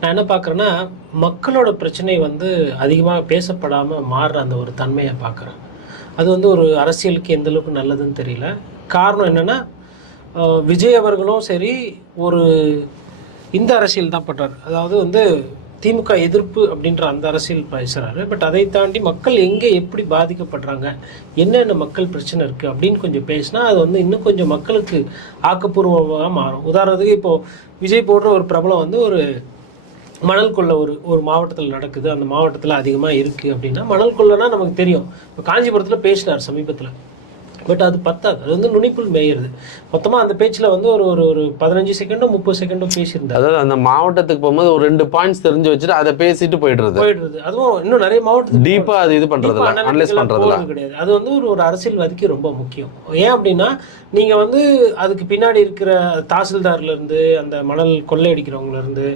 நான் என்ன பார்க்குறேன்னா, மக்களோட பிரச்சனை வந்து அதிகமாக பேசப்படாமல் மாறுற அந்த ஒரு தன்மையை பார்க்குறேன். அது வந்து ஒரு அரசியலுக்கு எந்த அளவுக்கு நல்லதுன்னு தெரியல. காரணம் என்னென்னா, விஜய் அவர்களும் சரி, ஒரு இந்த அரசியல் தான் பண்றாரு. அதாவது வந்து திமுக எதிர்ப்பு அப்படின்ற அந்த அரசியல் பேசுகிறாரு. பட் அதை தாண்டி மக்கள் எங்கே எப்படி பாதிக்கப்படுறாங்க, என்னென்ன மக்கள் பிரச்சனை இருக்குது அப்படின்னு கொஞ்சம் பேசினா அது வந்து இன்னும் கொஞ்சம் மக்களுக்கு ஆக்கப்பூர்வமாக மாறும். உதாரணத்துக்கு இப்போது விஜய் போடுற ஒரு பிரபலம் வந்து ஒரு மணல் கொள்ளை ஒரு ஒரு மாவட்டத்தில் நடக்குது, அந்த மாவட்டத்தில் அதிகமாக இருக்குது அப்படின்னா, மணல் கொள்ளைனா நமக்கு தெரியும். இப்போ காஞ்சிபுரத்தில் பேசினார் சமீபத்தில். பட் அது பத்தாது. அது வந்து நுனிப்புள் மேயிறது. மொத்தமாக அந்த பேச்சில் வந்து ஒரு ஒரு ஒரு 15 செகண்டோ 30 செகண்டோ பேசியிருந்தார். அதாவது அந்த மாவட்டத்துக்கு போகும்போது ஒரு 2 பாயிண்ட்ஸ் தெரிஞ்சு வச்சுட்டு அதை பேசிட்டு போயிடுறது. அதுவும் இன்னும் நிறைய மாவட்டத்துக்கு டீப்பா அது இது பண்றதுல அனலைஸ் பண்றதுல கிடையாது. அது வந்து ஒரு அரசியல்வாதிக்கு ரொம்ப முக்கியம். ஏன் அப்படின்னா, நீங்க வந்து அதுக்கு பின்னாடி இருக்கிற தாசில்தார்ல இருந்து, அந்த மணல் கொள்ளையடிக்கிறவங்கள இருந்து,